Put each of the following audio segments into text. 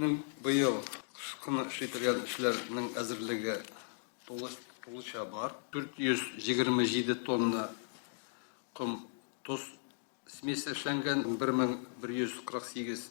Безнең быел кышкы эшләтелгән эшләрнең әзерлеге тулыча бар. 427 тонна ком тоз смесе эшләнгән, 1148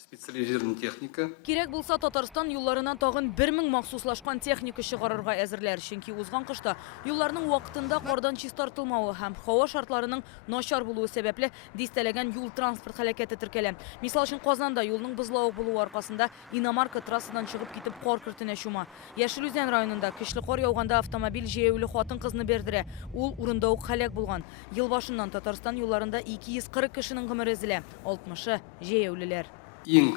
специализированный техника. Кирәк булса Татарстан юлларынан тагын 1000 махсуслашкан техника чыгарырга әзерләр. Чөнки узган кышта юлларның вакытында кардан чистартылмавы һәм һава шартларының начар булуы сәбәпле дистәләгән юл транспорт һәлакәте теркәлә. Мисал өчен Казанда юлның бозлавы булуы аркасында иномарка трассадан чыгып китеп кар кертенә чума. Яшелүзән районында көчле кар яуганда автомобиль җәяүле хатын-кызны бердерә. Ул урында ук һәлак булган. Ел башыннан Татарстан юлларында 240 кешенең гомере өзелә, 60-ы җәяүлеләр. Иң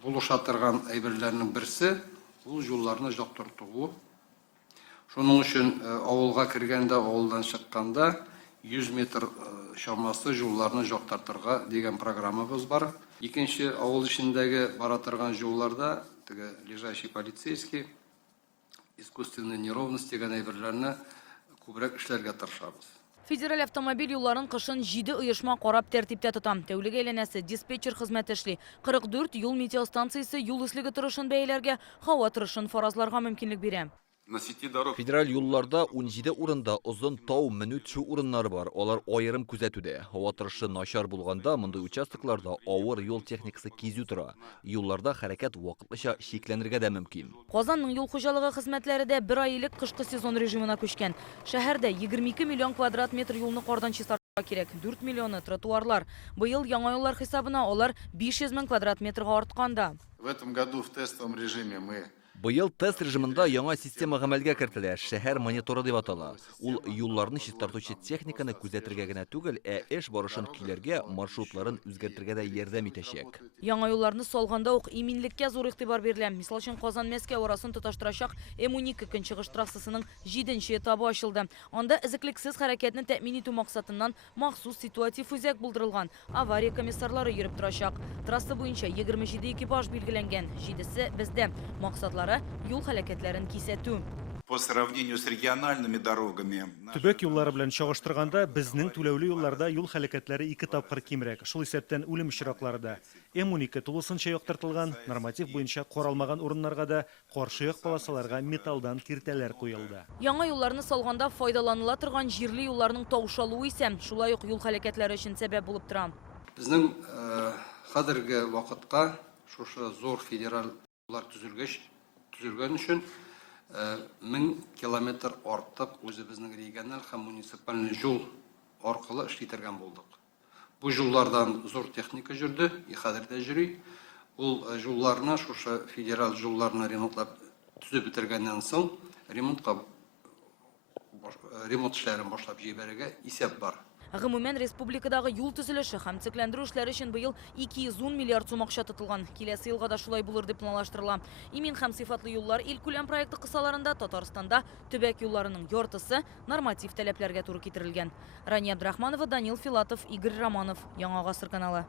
булыша торган әйберләрнең берсе ул юлларны яктырту. Шуның өчен авылга кергәндә, авылдан чыкканда 100 метр чамасы юлларны яктыртырга дигән программабыз бар. Икенче авыл эчендәге бара торган юлларда теге лежачий полицейский, искусственная неровность дигән әйберләрне күбрәк эшләргә тырышабыз. Федераль автомобиль юлларын кышын 7 оешма карап тәртиптә тотам. Тәүлек әйләнәсе диспетчер хезмәте эшли. 44 юл метеостанциясе юл өслеге торышын бәяләргә, һава торышын фаразларга мөмкинлек бирә. Федераль юлларда 17 урында озын тау менү төшү урыннары бар. Алар аерым күзәтүдә. Һава торышы начар булганда мондай участокларда авыр юл техникасы кизү тора. Юлларда хәрәкәт вакытлыча шикләнергә дә мөмкин. Казанның юл хуҗалыгы хезмәтләре дә 1 ай элек кышкы сезон режимына күчкән. Шәһәрдә 22 миллион квадрат метр юлны кардан чистартырга кирәк. 4 миллионы тротуарлар. Быел яңа юллар хисабына алар 500 мең квадрат метрга артканда. В этом году в тестовом режиме мы Быел тест режимында яңа система гамәлгә кертелә. Шәһәр мониторы дип атала. Ул юлларны чистартучы техниканы күзәтергә генә түгел, эш барышын көйләргә, маршрутларын үзгәртергә дә ярдәм итәчәк. Яңа юлларны салганда ук иминлеккә зур игътибар бирелә. Мисал өчен Казан-Мәскәү арасын тоташтырачак М12 көнчыгыш трассасының 7нче этабы ачылды. Анда эзеклексез хәрәкәтне тәэмин итү максатыннан махсус ситуатив үзәк булдырылган. Авария комиссарлары йөреп торачак. Трасса буенча 27 экипаж билгеләнгән. 7се бездә. Максатлары юл һәлакәтләрен кисәтү. по сравнению с региональными дорогами. Төбәк юллары белән чагыштырганда безнең түләүле юлларда юл һәлакәтләре 2 тапкыр кимрәк. Шул исәптән үлем очраклары да. М12 тулысынча яктыртылган, норматив буенча каралмаган урыннарга да каршы як полосаларга металлдан киртәләр куелды. Яңа юлларны салганда файдаланыла торган җирле юлларның таушалуы исә шулай ук юл һәлакәтләре өчен сәбәп булып тора. Безнең хәзерге вакытка шушы зур федераль юллар төзелгән өчен 1000 километр артык үзебезнең региональ һәм муниципаль юл аркылы эшләтергән булдык. Бу юллардан зур техника жүрде, хәзердә йөри. Ул юлларны шушы федераль юлларны ремонтлап төзеп бетергәннән соң ремонт эшләрен башлап җибәрергә исәп бар. Гомумән республикадагы юл төзелеше һәм цикләндерү эшләре өчен быел 210 миллиард сум акча тотылган. Киләсе елга да шулай булыр дип планлаштырыла. Имин һәм сыйфатлы юллар ил күләм проекты кысаларында Татарстанда төбәк юлларының яртысы норматив таләпләргә туры китерелгән. Рания Абдрахманова, Данил Филатов, Игорь Романов. Яңа гасыр каналы.